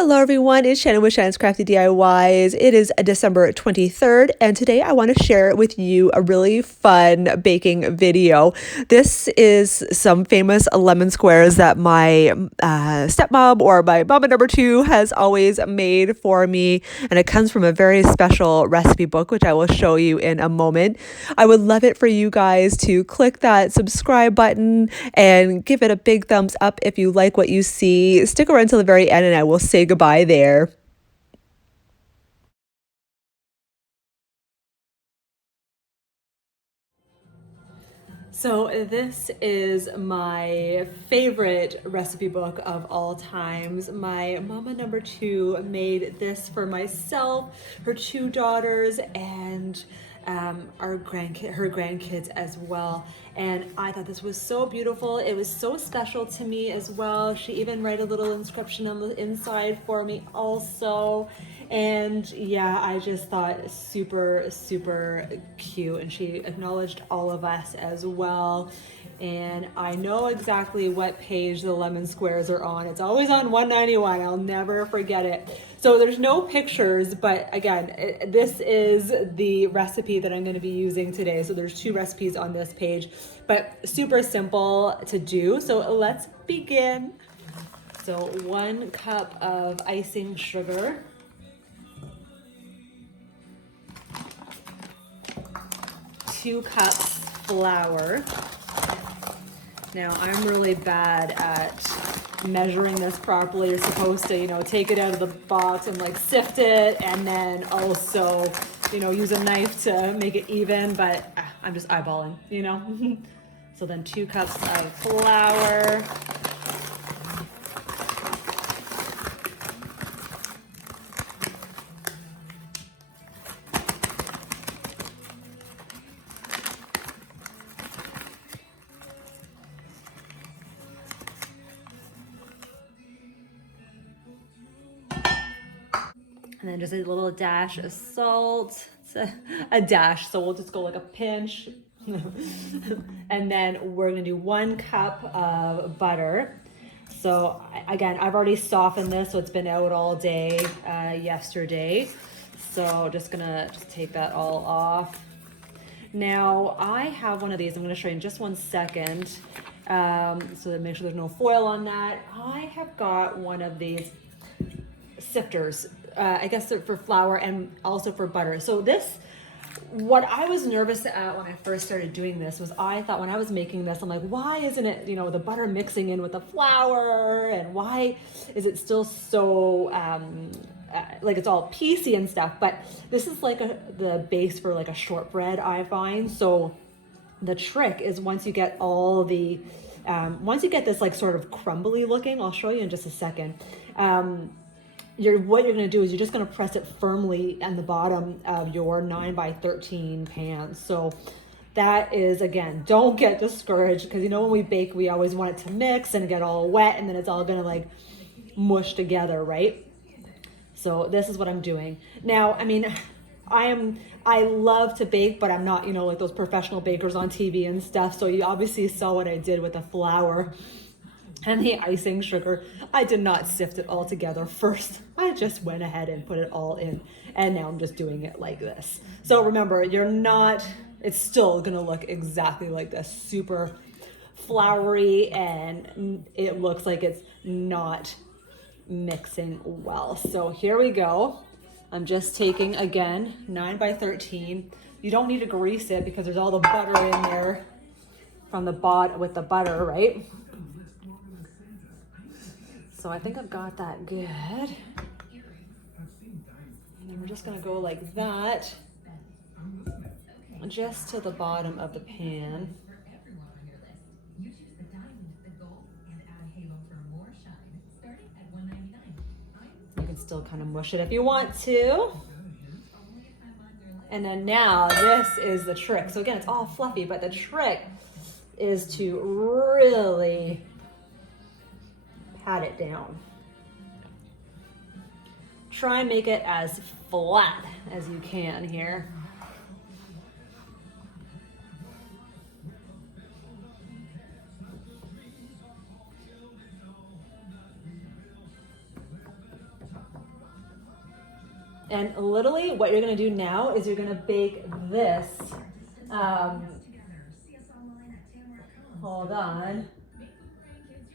Hello everyone, it's Shannon with Shannon's Crafty DIYs. It is December 23rd, and today I want to share with you a really fun baking video. This is some famous lemon squares that my stepmom or my mama number two has always made for me, and it comes from a very special recipe book, which I will show you in a moment. I would love it for you guys to click that subscribe button and give it a big thumbs up if you like what you see. Stick around until the very end and I will say goodbye there. So this is my favorite recipe book of all times. My mama number two made this for myself, her two daughters, and her grandkids as well. And I thought this was so beautiful. It was so special to me as well. She even wrote a little inscription on the inside for me also. And yeah, I just thought super cute, and she acknowledged all of us as well. And I know exactly what page the lemon squares are on. It's always on 191. I'll never forget it. So there's no pictures, but again, this is the recipe that I'm going to be using today. So there's two recipes on this page, but super simple to do. So let's begin. So 1 cup of icing sugar. 2 cups flour. Now I'm really bad at measuring this properly. You're supposed to, take it out of the box and like sift it, and then also, use a knife to make it even, but I'm just eyeballing. So then 2 cups of flour. And then just a little dash of salt. It's a dash, so we'll just go like a pinch. And then we're gonna do 1 cup of butter. So again, I've already softened this, so it's been out all day yesterday. So just gonna take that all off. Now I have one of these. I'm gonna show you in just 1 second. So that make sure there's no foil on that. I have got one of these sifters. I guess they're for flour and also for butter. So what I was nervous at when I first started doing this was I thought when I was making this, I'm like, why isn't it, the butter mixing in with the flour, and why is it still so, like it's all piecey and stuff? But this is like the base for like a shortbread, I find. So the trick is once you get this like sort of crumbly looking, I'll show you in just a second. What you're going to do is you're just going to press it firmly on the bottom of your 9x13 pan. So that is, again, don't get discouraged, because when we bake, we always want it to mix and get all wet, and then it's all going to like mush together, right? So this is what I'm doing. Now, I mean, I love to bake, but I'm not, like those professional bakers on TV and stuff. So you obviously saw what I did with the flour and the icing sugar. I did not sift it all together first. I just went ahead and put it all in, and now I'm just doing it like this. So remember, it's still gonna look exactly like this, super floury, and it looks like it's not mixing well. So here we go. I'm just taking, again, 9x13. You don't need to grease it because there's all the butter in there from the bot with the butter, right? So I think I've got that good. And then we're just gonna go like that, just to the bottom of the pan. You can still kind of mush it if you want to. And then now this is the trick. So again, it's all fluffy, but the trick is to really pat it down. Try and make it as flat as you can here. And literally what you're gonna do now is you're gonna bake this. Hold on.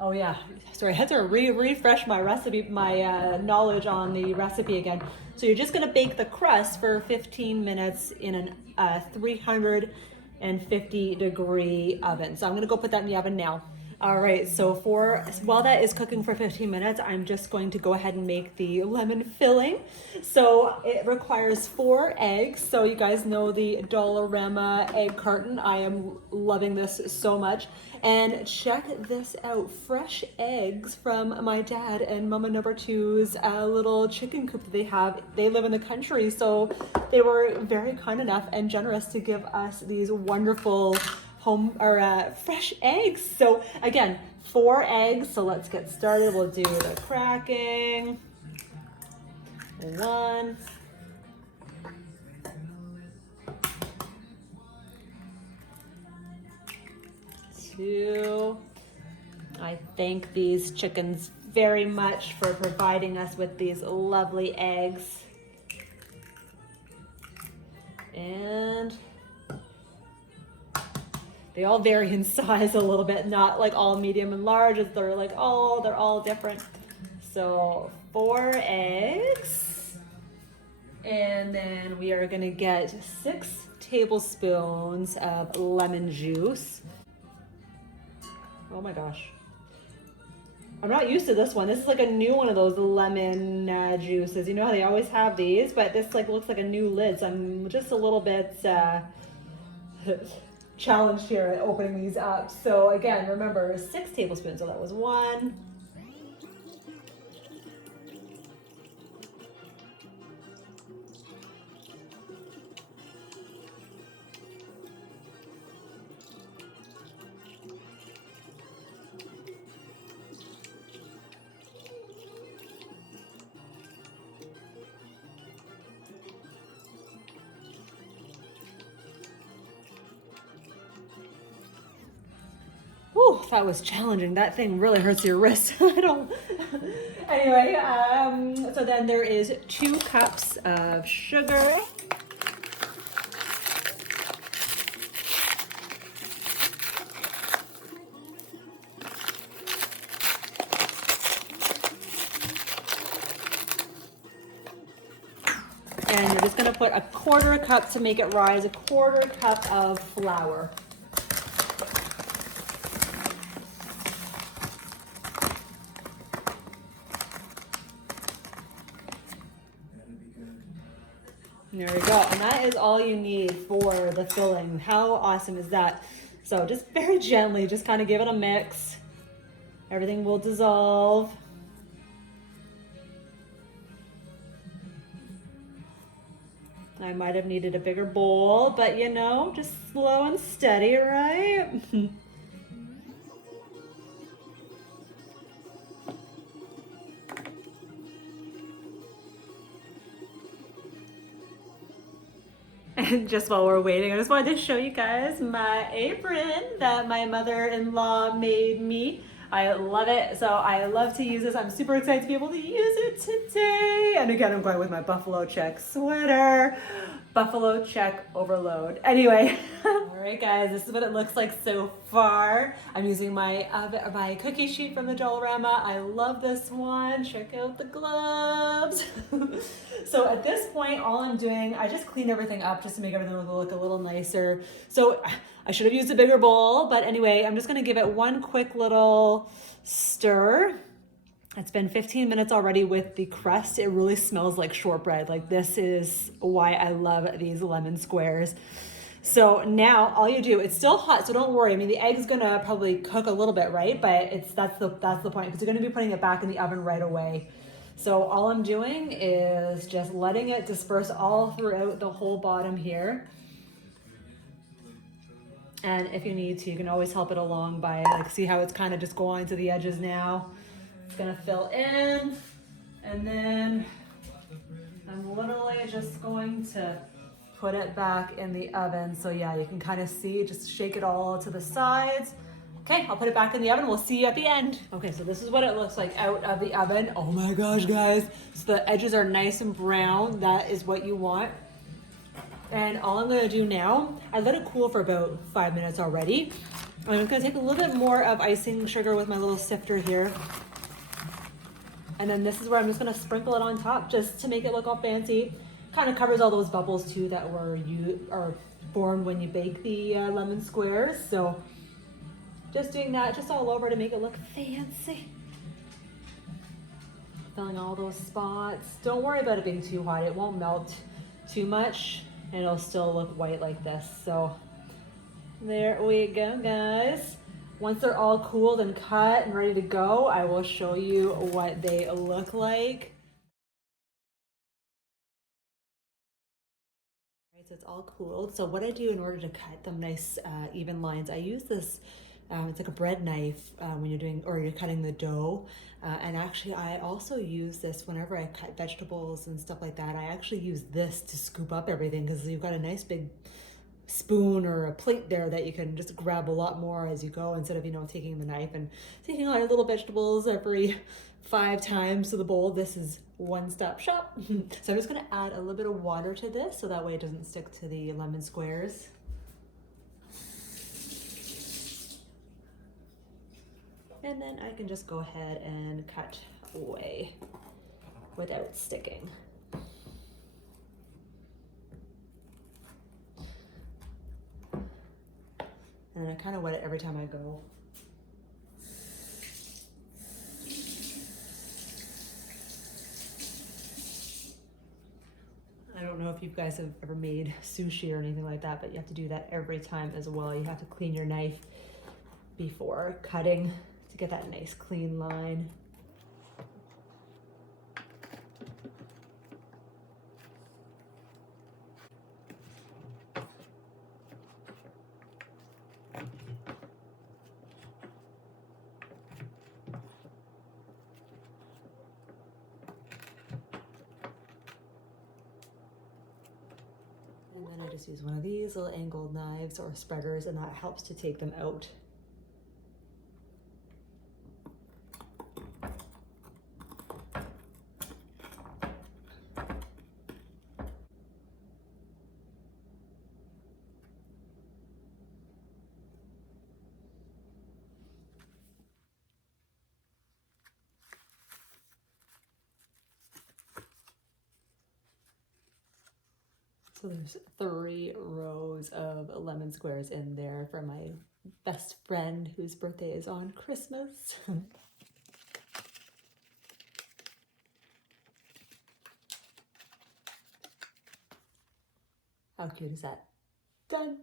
Oh yeah, sorry, I had to refresh my recipe, my knowledge on the recipe again. So you're just gonna bake the crust for 15 minutes in a 350-degree oven. So I'm gonna go put that in the oven now. All right, so while that is cooking for 15 minutes, I'm just going to go ahead and make the lemon filling. So it requires 4 eggs. So you guys know the Dollarama egg carton. I am loving this so much. And check this out, fresh eggs from my dad and Mama Number Two's little chicken coop that they have. They live in the country, so they were very kind enough and generous to give us these wonderful fresh eggs. So again, 4 eggs. So let's get started. We'll do the cracking. 1, 2. I thank these chickens very much for providing us with these lovely eggs. And they all vary in size a little bit, not like all medium and large. They're all different. So 4 eggs. And then we are gonna get 6 tablespoons of lemon juice. Oh my gosh. I'm not used to this one. This is like a new one of those lemon juices. You know how they always have these, but this like looks like a new lid. So I'm just a little bit challenged here at opening these up. So again, remember 6 tablespoons. So that was 1. Whew, that was challenging. That thing really hurts your wrist. I don't. Anyway, so then there is 2 cups of sugar. And you're just gonna put a 1/4 cup to make it rise, a 1/4 cup of flour. There we go, and that is all you need for the filling. How awesome is that? So just very gently, just kind of give it a mix. Everything will dissolve. I might have needed a bigger bowl, but you know, just slow and steady, right? And just while we're waiting, I just wanted to show you guys my apron that my mother-in-law made me. I love it, so I love to use this. I'm super excited to be able to use it today. And again, I'm going with my buffalo check sweater. Buffalo check overload. Anyway, all right guys, this is what it looks like so far. I'm using my cookie sheet from the Dollarama. I love this one. Check out the gloves. So at this point, all I'm doing, I just clean everything up just to make everything look a little nicer. So I should have used a bigger bowl, but anyway, I'm just gonna give it one quick little stir. It's been 15 minutes already with the crust. It really smells like shortbread. Like this is why I love these lemon squares. So now all you do, it's still hot, so don't worry. I mean, the egg's gonna probably cook a little bit, right? But that's the point, because you're gonna be putting it back in the oven right away. So all I'm doing is just letting it disperse all throughout the whole bottom here. And if you need to, you can always help it along by like, see how it's kind of just going to the edges now. It's gonna fill in, and then I'm literally just going to put it back in the oven. So yeah, you can kind of see, just shake it all to the sides, Okay, I'll put it back in the oven. We'll see you at the end. Okay, so this is what it looks like out of the oven. Oh my gosh, guys. So the edges are nice and brown. That is what you want. And all I'm gonna do now, I let it cool for about 5 minutes already. I'm gonna take a little bit more of icing sugar with my little sifter here. And then this is where I'm just gonna sprinkle it on top just to make it look all fancy. Kind of covers all those bubbles too that are formed when you bake the lemon squares. So just doing that just all over to make it look fancy. Filling all those spots. Don't worry about it being too hot. It won't melt too much and it'll still look white like this. So there we go, guys. Once they're all cooled and cut and ready to go, I will show you what they look like. So it's all cooled. So what I do in order to cut them nice even lines, I use this, it's like a bread knife when you're doing, or you're cutting the dough. And actually I also use this whenever I cut vegetables and stuff like that. I actually use this to scoop up everything because you've got a nice big spoon or a plate there that you can just grab a lot more as you go instead of, you know, taking the knife and taking all your little vegetables every 5 times to the bowl. This is one-stop shop. So I'm just gonna add a little bit of water to this so that way it doesn't stick to the lemon squares. And then I can just go ahead and cut away without sticking. And I kind of wet it every time I go. I don't know if you guys have ever made sushi or anything like that, but you have to do that every time as well. You have to clean your knife before cutting to get that nice clean line. And then I just use one of these little angled knives or spreaders, and that helps to take them out. So there's 3 rows of lemon squares in there for my best friend whose birthday is on Christmas. How cute is that? Done.